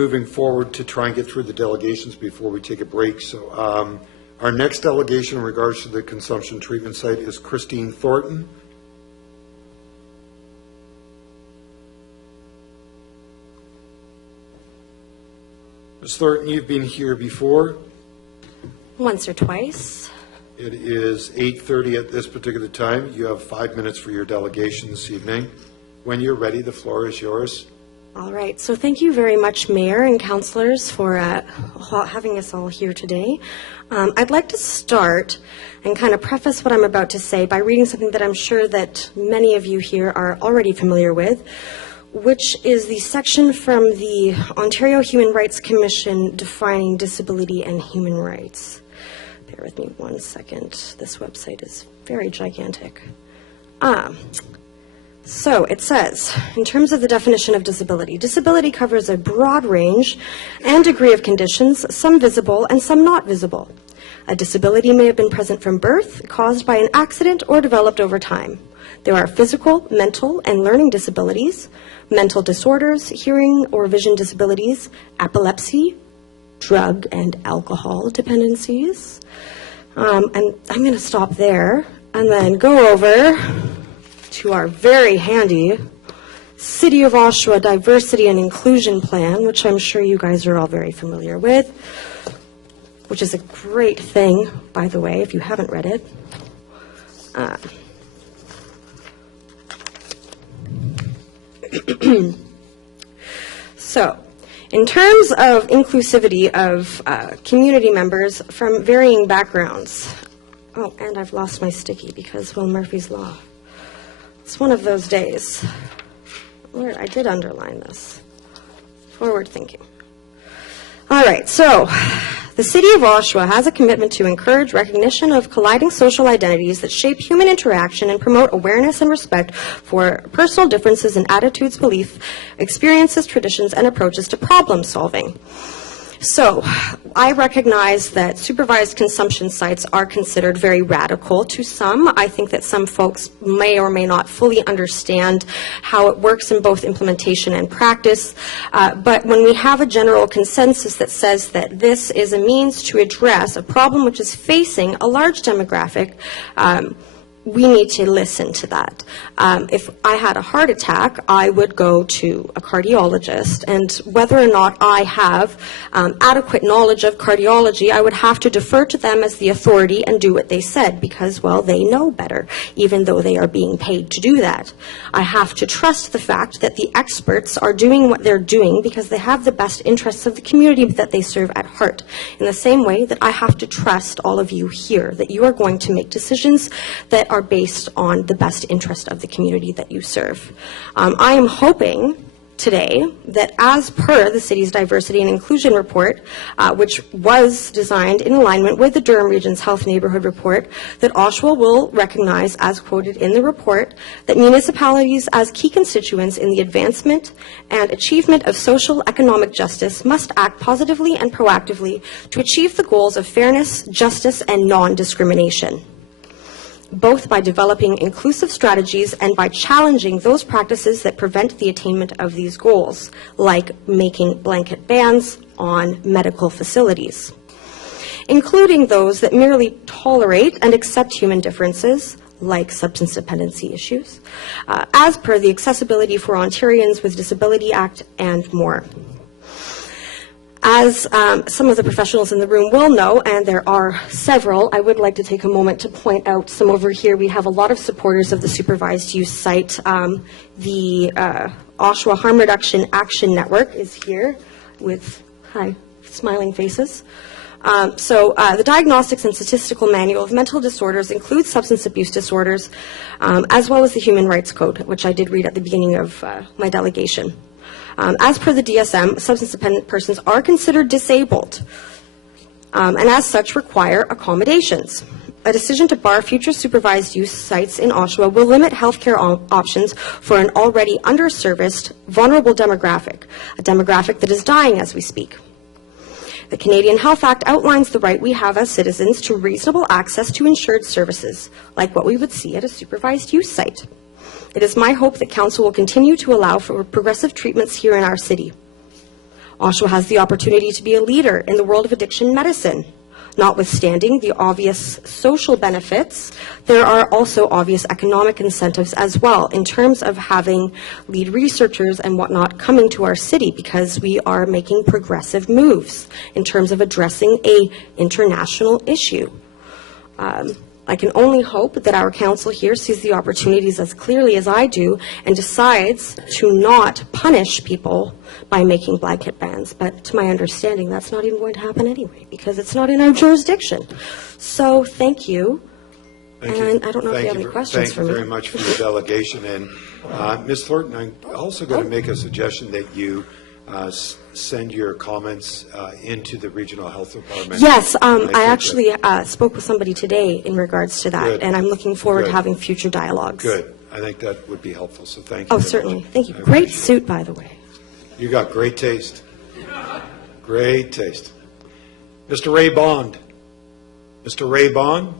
moving forward to try and get through the delegations before we take a break. So our next delegation in regards to the consumption treatment site is Christine Thornton. Ms. Thornton, you've been here before. Once or twice. It is 8:30 at this particular time. You have 5 minutes for your delegation this evening. When you're ready, the floor is yours. All right. So thank you very much, Mayor and councillors, for having us all here today. I'd like to start and kind of preface what I'm about to say by reading something that I'm sure that many of you here are already familiar with, which is the section from the Ontario Human Rights Commission defining disability and human rights. Bear with me 1 second. This website is very gigantic. So it says, in terms of the definition of disability, disability covers a broad range and degree of conditions, some visible and some not visible. A disability may have been present from birth, caused by an accident, or developed over time. There are physical, mental, and learning disabilities, mental disorders, hearing or vision disabilities, epilepsy, drug and alcohol dependencies. And I'm going to stop there and then go over to our very handy City of Oshawa Diversity and Inclusion Plan, which I'm sure you guys are all very familiar with, which is a great thing, by the way, if you haven't read it. So, in terms of inclusivity of community members from varying backgrounds, oh, and I've lost my sticky because, well, Murphy's Law. It's one of those days. I did underline this. Forward thinking. All right, so the City of Oshawa has a commitment to encourage recognition of colliding social identities that shape human interaction and promote awareness and respect for personal differences in attitudes, beliefs, experiences, traditions, and approaches to problem solving. So, I recognize that supervised consumption sites are considered very radical to some. I think that some folks may or may not fully understand how it works in both implementation and practice. But when we have a general consensus that says that this is a means to address a problem which is facing a large demographic, we need to listen to that. If I had a heart attack, I would go to a cardiologist, and whether or not I have adequate knowledge of cardiology, I would have to defer to them as the authority and do what they said because, well, they know better, even though they are being paid to do that. I have to trust the fact that the experts are doing what they're doing because they have the best interests of the community that they serve at heart. In the same way that I have to trust all of you here, that you are going to make decisions that are based on the best interest of the community that you serve. I am hoping today that as per the city's diversity and inclusion report, which was designed in alignment with the Durham Region's Health Neighborhood Report, that Oshawa will recognize, as quoted in the report, that municipalities as key constituents in the advancement and achievement of social economic justice must act positively and proactively to achieve the goals of fairness, justice, and non-discrimination, both by developing inclusive strategies and by challenging those practices that prevent the attainment of these goals, like making blanket bans on medical facilities, including those that merely tolerate and accept human differences, like substance dependency issues, as per the Accessibility for Ontarians with Disability Act and more. As some of the professionals in the room will know, and there are several, I would like to take a moment to point out some over here. We have a lot of supporters of the supervised use site. The Oshawa Harm Reduction Action Network is here with, hi, smiling faces. The Diagnostics and Statistical Manual of Mental Disorders includes substance abuse disorders, as well as the Human Rights Code, which I did read at the beginning of my delegation. As per the DSM, substance-dependent persons are considered disabled and as such require accommodations. A decision to bar future supervised use sites in Oshawa will limit healthcare options for an already underserviced, vulnerable demographic, a demographic that is dying as we speak. The Canadian Health Act outlines the right we have as citizens to reasonable access to insured services, like what we would see at a supervised use site. It is my hope that Council will continue to allow for progressive treatments here in our city. Oshawa has the opportunity to be a leader in the world of addiction medicine. Notwithstanding the obvious social benefits, there are also obvious economic incentives as well in terms of having lead researchers and whatnot coming to our city, because we are making progressive moves in terms of addressing an international issue. I can only hope that our council here sees the opportunities as clearly as I do and decides to not punish people by making blanket bans. But to my understanding, that's not even going to happen anyway, because it's not in our jurisdiction. So thank you. Thank you. And I don't know if you have any questions for me. Thank you very much for your delegation. And Ms. Thornton, I'm also going to make a suggestion that you send your comments into the Regional Health Department. Yes, I actually spoke with somebody today in regards to that, Good. and I'm looking forward to Good. having future dialogues. Good. I think that would be helpful, so thank you. Oh, very certainly. much. Thank you. I Great appreciate it. suit, by the way. You got great taste. Great taste. Mr. Ray Bond. Mr. Ray Bond?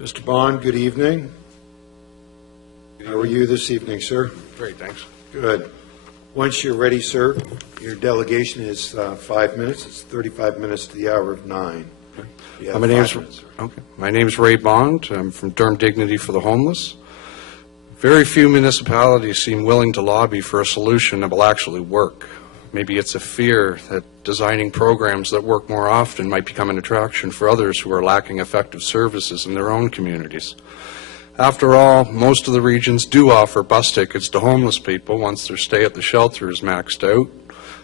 Mr. Bond, good evening. How are you this evening, sir? Great, thanks. Good. Once you're ready, sir, your delegation is 5 minutes. It's 35 minutes to the hour of 9. You have My name's 5 minutes, sir. My name's Ray Bond. I'm from Durham Dignity for the Homeless. Very few municipalities seem willing to lobby for a solution that will actually work. Maybe it's a fear that designing programs that work more often might become an attraction for others who are lacking effective services in their own communities. After all, most of the regions do offer bus tickets to homeless people once their stay at the shelter is maxed out.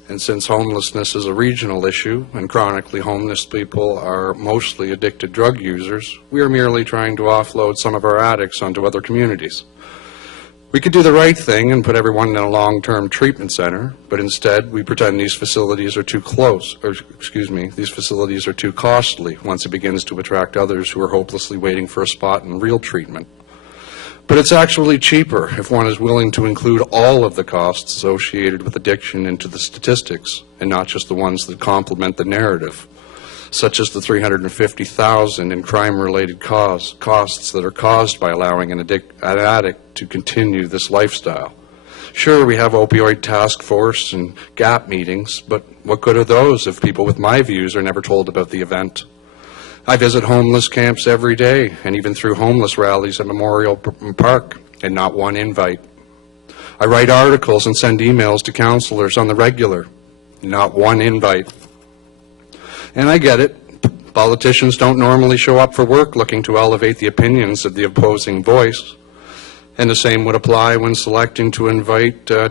And since homelessness is a regional issue and chronically homeless people are mostly addicted drug users, we are merely trying to offload some of our addicts onto other communities. We could do the right thing and put everyone in a long-term treatment center, but instead we pretend these facilities are too these facilities are too costly once it begins to attract others who are hopelessly waiting for a spot in real treatment. But it's actually cheaper if one is willing to include all of the costs associated with addiction into the statistics and not just the ones that complement the narrative, such as the $350,000 in crime-related costs that are caused by allowing an addict to continue this lifestyle. Sure, we have opioid task force and GAP meetings, but what good are those if people with my views are never told about the event? I visit homeless camps every day and even through homeless rallies at Memorial Park, and not one invite. I write articles and send emails to councillors on the regular, not one invite. And I get it. Politicians don't normally show up for work looking to elevate the opinions of the opposing voice. And the same would apply when selecting to invite to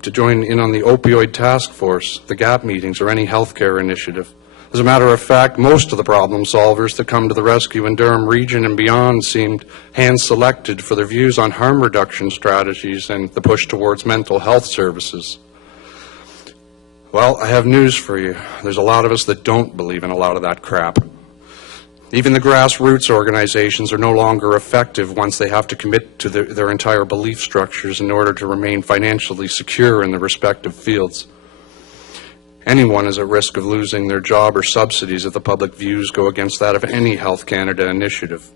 join in on the opioid task force, the GAP meetings, or any healthcare initiative. As a matter of fact, most of the problem solvers that come to the rescue in Durham region and beyond seemed hand-selected for their views on harm reduction strategies and the push towards mental health services. Well, I have news for you. There's a lot of us that don't believe in a lot of that crap. Even the grassroots organizations are no longer effective once they have to commit to their entire belief structures in order to remain financially secure in their respective fields. Anyone is at risk of losing their job or subsidies if the public views go against that of any Health Canada initiative.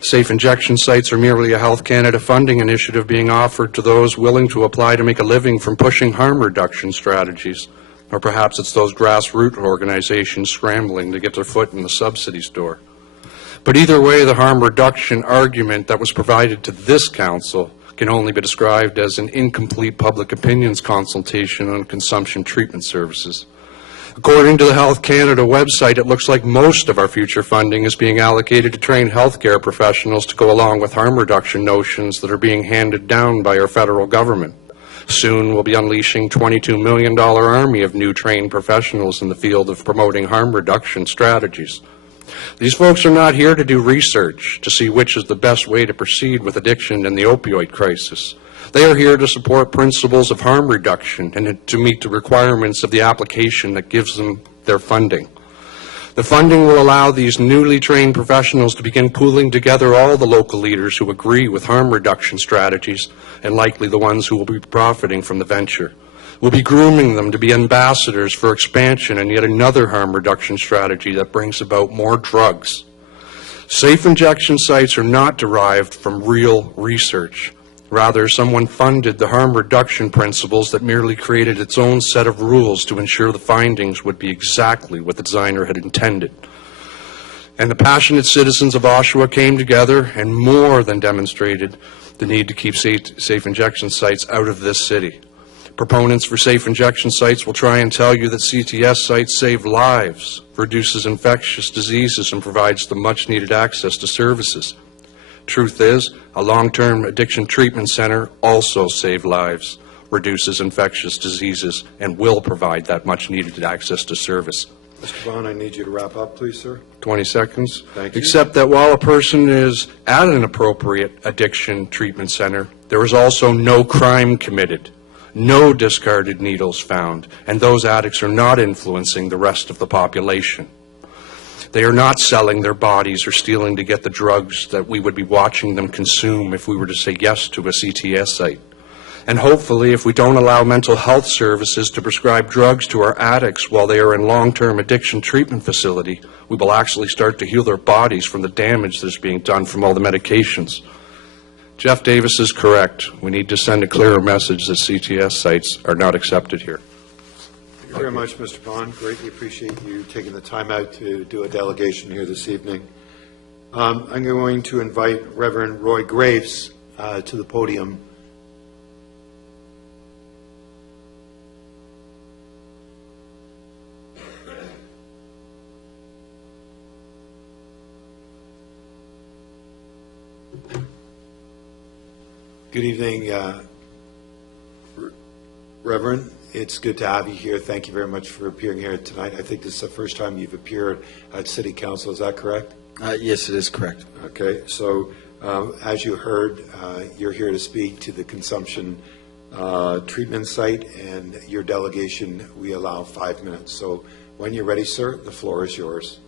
Safe injection sites are merely a Health Canada funding initiative being offered to those willing to apply to make a living from pushing harm reduction strategies. Or perhaps it's those grassroots organizations scrambling to get their foot in the subsidies door. But either way, the harm reduction argument that was provided to this council can only be described as an incomplete public opinions consultation on consumption treatment services. According to the Health Canada website, it looks like most of our future funding is being allocated to train healthcare professionals to go along with harm reduction notions that are being handed down by our federal government. Soon we'll be unleashing $22 million army of new trained professionals in the field of promoting harm reduction strategies. These folks are not here to do research to see which is the best way to proceed with addiction and the opioid crisis. They are here to support principles of harm reduction and to meet the requirements of the application that gives them their funding. The funding will allow these newly trained professionals to begin pooling together all the local leaders who agree with harm reduction strategies and likely the ones who will be profiting from the venture. We'll be grooming them to be ambassadors for expansion and yet another harm reduction strategy that brings about more drugs. Safe injection sites are not derived from real research. Rather, someone funded the harm reduction principles that merely created its own set of rules to ensure the findings would be exactly what the designer had intended. And the passionate citizens of Oshawa came together and more than demonstrated the need to keep safe injection sites out of this city. Proponents for safe injection sites will try and tell you that CTS sites save lives, reduces infectious diseases, and provides the much-needed access to services. Truth is, a long-term addiction treatment center also saves lives, reduces infectious diseases, and will provide that much-needed access to service. Mr. Vaughn, I need you to wrap up, please, sir. 20 seconds. Thank you. Except that while a person is at an appropriate addiction treatment center, there is also no crime committed, no discarded needles found, and those addicts are not influencing the rest of the population. They are not selling their bodies or stealing to get the drugs that we would be watching them consume if we were to say yes to a CTS site. And hopefully, if we don't allow mental health services to prescribe drugs to our addicts while they are in long-term addiction treatment facility, we will actually start to heal their bodies from the damage that is being done from all the medications. Jeff Davis is correct. We need to send a clearer message that CTS sites are not accepted here. Thank you very much, Mr. Vaughn. Greatly appreciate you taking the time out to do a delegation here this evening. I'm going to invite Reverend Roy Graves to the podium. Good evening, Reverend. It's good to have you here. Thank you very much for appearing here tonight. I think this is the first time you've appeared at City Council. Is that correct? Yes, it is correct. Okay. So, as you heard, you're here to speak to the consumption treatment site, and your delegation, we allow 5 minutes. So, when you're ready, sir, the floor is yours.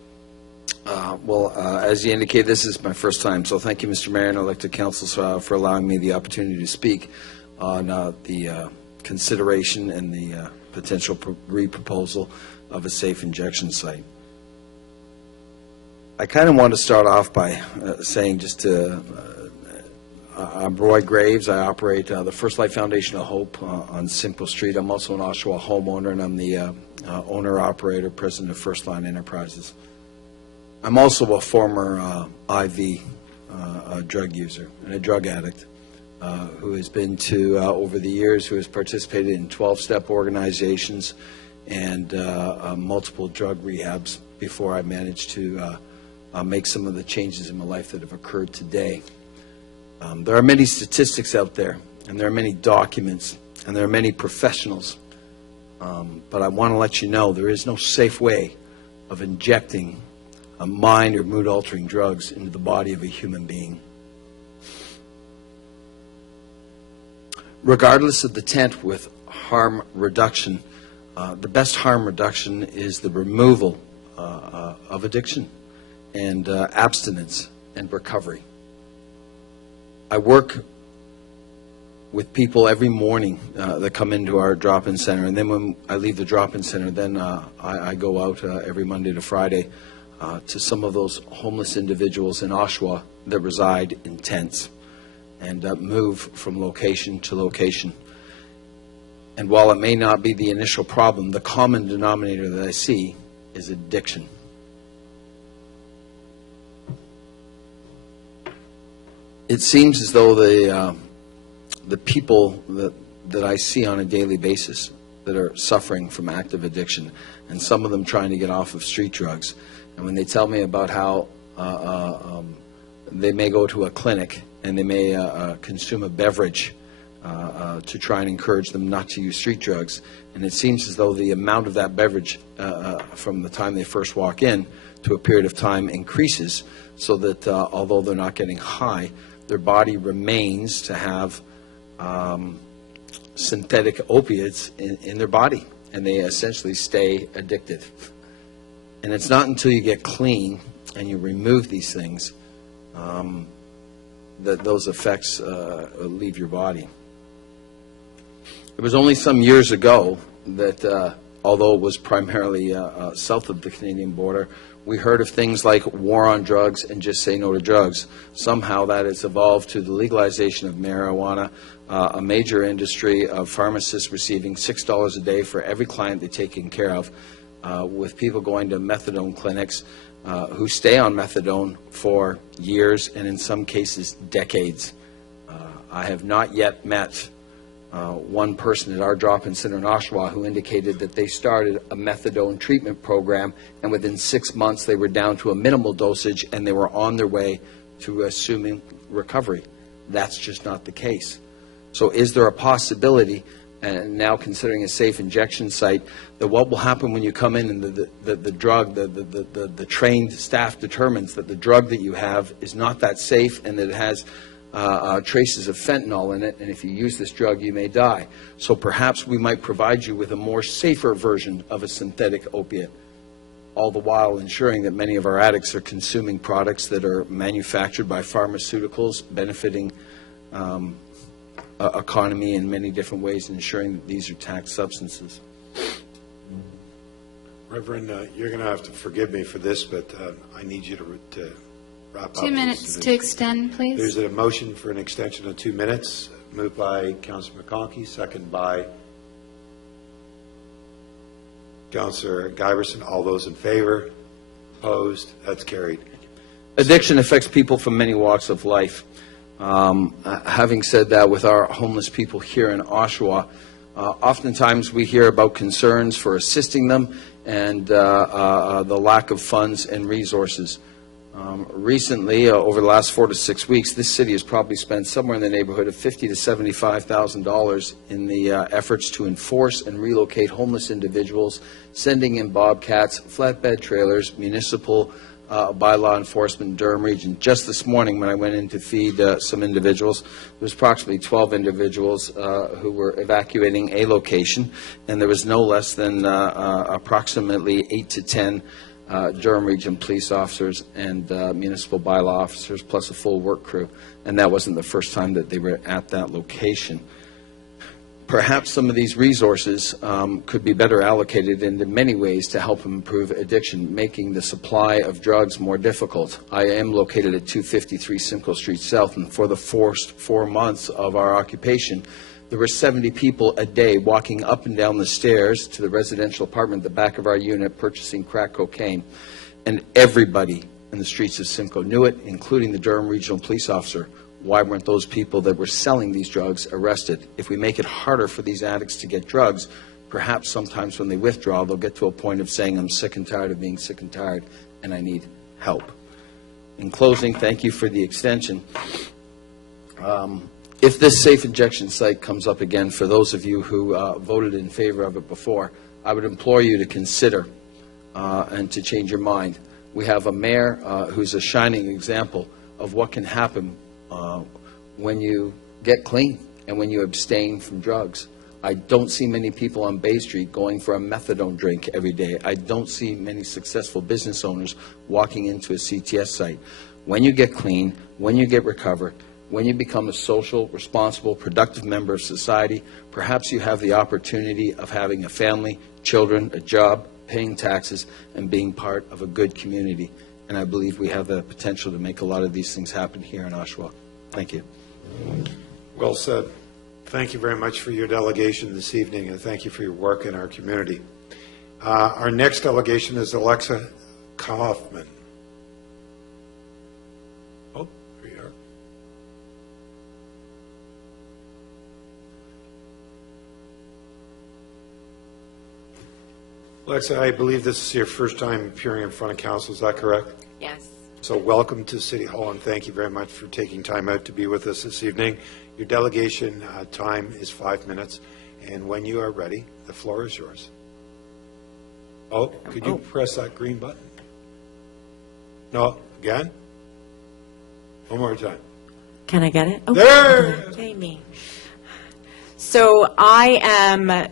As you indicated, this is my first time, so thank you, Mr. Mayor and elected council, for allowing me the opportunity to speak on the consideration and the potential re-proposal of a safe injection site. I kind of want to start off by saying I'm Roy Graves. I operate the First Life Foundation of Hope on Simcoe Street. I'm also an Oshawa homeowner, and I'm the owner-operator, president of First Line Enterprises. I'm also a former IV drug user and a drug addict who has been to, over the years, who has participated in 12-step organizations and multiple drug rehabs before I managed to make some of the changes in my life that have occurred today. There are many statistics out there, and there are many documents, and there are many professionals, but I want to let you know there is no safe way of injecting mind or mood-altering drugs into the body of a human being. Regardless of the intent with harm reduction, the best harm reduction is the removal of addiction and abstinence and recovery. I work with people every morning that come into our drop-in center, and then when I leave the drop-in center, then I go out every Monday to Friday to some of those homeless individuals in Oshawa that reside in tents and move from location to location. And while it may not be the initial problem, the common denominator that I see is addiction. It seems as though the people that I see on a daily basis that are suffering from active addiction, and some of them trying to get off of street drugs, and when they tell me about how they may go to a clinic and they may consume a beverage to try and encourage them not to use street drugs, and it seems as though the amount of that beverage from the time they first walk in to a period of time increases, so that although they're not getting high, their body remains to have synthetic opiates in their body, and they essentially stay addicted. And it's not until you get clean and you remove these things that those effects leave your body. It was only some years ago that, although it was primarily south of the Canadian border, we heard of things like war on drugs and just say no to drugs. Somehow that has evolved to the legalization of marijuana, a major industry of pharmacists receiving $6 a day for every client they're taking care of, with people going to methadone clinics who stay on methadone for years and in some cases decades. I have not yet met one person at our drop-in center in Oshawa who indicated that they started a methadone treatment program, and within 6 months they were down to a minimal dosage and they were on their way to assuming recovery. That's just not the case. So is there a possibility, and now considering a safe injection site, that what will happen when you come in and the trained staff determines that the drug that you have is not that safe and that it has traces of fentanyl in it, and if you use this drug, you may die. So perhaps we might provide you with a more safer version of a synthetic opiate, all the while ensuring that many of our addicts are consuming products that are manufactured by pharmaceuticals, benefiting economy in many different ways, and ensuring that these are taxed substances. Reverend, you're going to have to forgive me for this, but I need you to wrap up. 2 minutes to extend, please. There's a motion for an extension of 2 minutes, moved by Councillor McConkey, second by Councillor Giverson. All those in favor? Opposed? That's carried. Addiction affects people from many walks of life. Having said that, with our homeless people here in Oshawa, oftentimes we hear about concerns for assisting them and the lack of funds and resources. Recently, over the last 4 to 6 weeks, this city has probably spent somewhere in the neighborhood of $50,000 to $75,000 in the efforts to enforce and relocate homeless individuals, sending in bobcats, flatbed trailers, municipal by law enforcement in Durham region. Just this morning when I went in to feed some individuals, there was approximately 12 individuals who were evacuating a location, and there was no less than approximately 8 to 10 Durham region police officers and municipal bylaw officers, plus a full work crew. And that wasn't the first time that they were at that location. Perhaps some of these resources could be better allocated into many ways to help improve addiction, making the supply of drugs more difficult. I am located at 253 Simcoe Street South, and for the first 4 months of our occupation, there were 70 people a day walking up and down the stairs to the residential apartment at the back of our unit purchasing crack cocaine. And everybody in the streets of Simcoe knew it, including the Durham Regional Police Officer. Why weren't those people that were selling these drugs arrested? If we make it harder for these addicts to get drugs, perhaps sometimes when they withdraw, they'll get to a point of saying, I'm sick and tired of being sick and tired, and I need help. In closing, thank you for the extension. If this safe injection site comes up again, for those of you who voted in favor of it before, I would implore you to consider and to change your mind. We have a mayor who's a shining example of what can happen when you get clean and when you abstain from drugs. I don't see many people on Bay Street going for a methadone drink every day. I don't see many successful business owners walking into a CTS site. When you get clean, when you get recovered, when you become a social, responsible, productive member of society, perhaps you have the opportunity of having a family, children, a job, paying taxes, and being part of a good community. And I believe we have the potential to make a lot of these things happen here in Oshawa. Thank you. Well said. Thank you very much for your delegation this evening, and thank you for your work in our community. Our next delegation is Alexa Kauffman. Oh, here you are. Alexa, I believe this is your first time appearing in front of council. Is that correct? Yes. So welcome to City Hall, and thank you very much for taking time out to be with us this evening. Your delegation time is 5 minutes, and when you are ready, the floor is yours. Oh, could you press that green button? No, again? One more time. Can I get it? Oh, There! Yay, me. So I am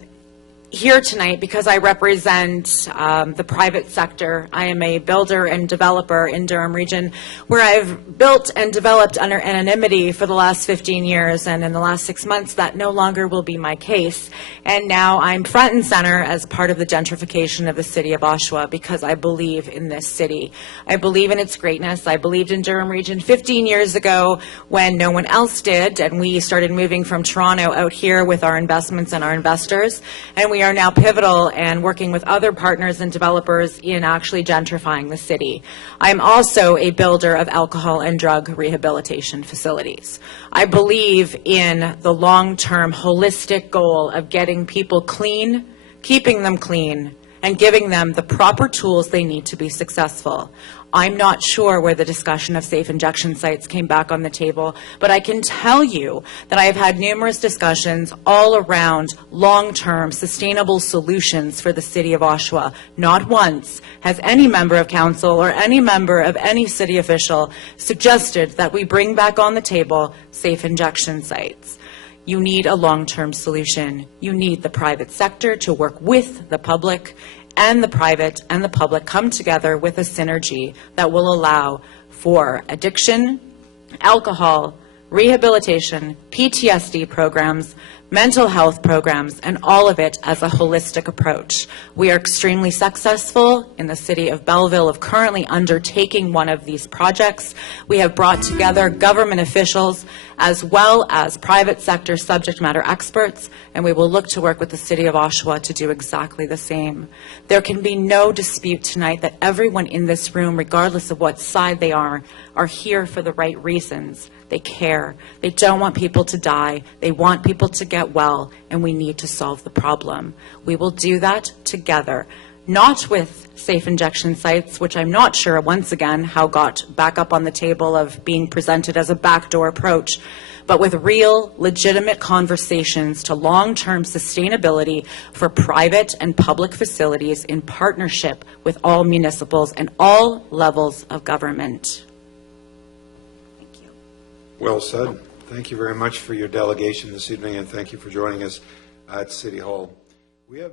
here tonight because I represent the private sector. I am a builder and developer in Durham Region, where I've built and developed under anonymity for the last 15 years, and in the last 6 months that no longer will be my case. And now I'm front and center as part of the gentrification of the city of Oshawa because I believe in this city. I believe in its greatness. I believed in Durham Region 15 years ago when no one else did, and we started moving from Toronto out here with our investments and our investors, and we are now pivotal and working with other partners and developers in actually gentrifying the city. I'm also a builder of alcohol and drug rehabilitation facilities. I believe in the long-term holistic goal of getting people clean, keeping them clean, and giving them the proper tools they need to be successful. I'm not sure where the discussion of safe injection sites came back on the table, but I can tell you that I have had numerous discussions all around long-term sustainable solutions for the city of Oshawa. Not once has any member of council or any member of any city official suggested that we bring back on the table safe injection sites. You need a long-term solution. You need the private sector to work with the public, and the private and the public come together with a synergy that will allow for addiction, alcohol, rehabilitation, PTSD programs, mental health programs, and all of it as a holistic approach. We are extremely successful in the city of Belleville of currently undertaking one of these projects. We have brought together government officials as well as private sector subject matter experts, and we will look to work with the city of Oshawa to do exactly the same. There can be no dispute tonight that everyone in this room, regardless of what side they are here for the right reasons. They care. They don't want people to die. They want people to get well, and we need to solve the problem. We will do that together, not with safe injection sites, which I'm not sure, once again, how got back up on the table of being presented as a backdoor approach, but with real, legitimate conversations to long-term sustainability for private and public facilities in partnership with all municipals and all levels of government. Well said. Thank you very much for your delegation this evening, and thank you for joining us at City Hall. We have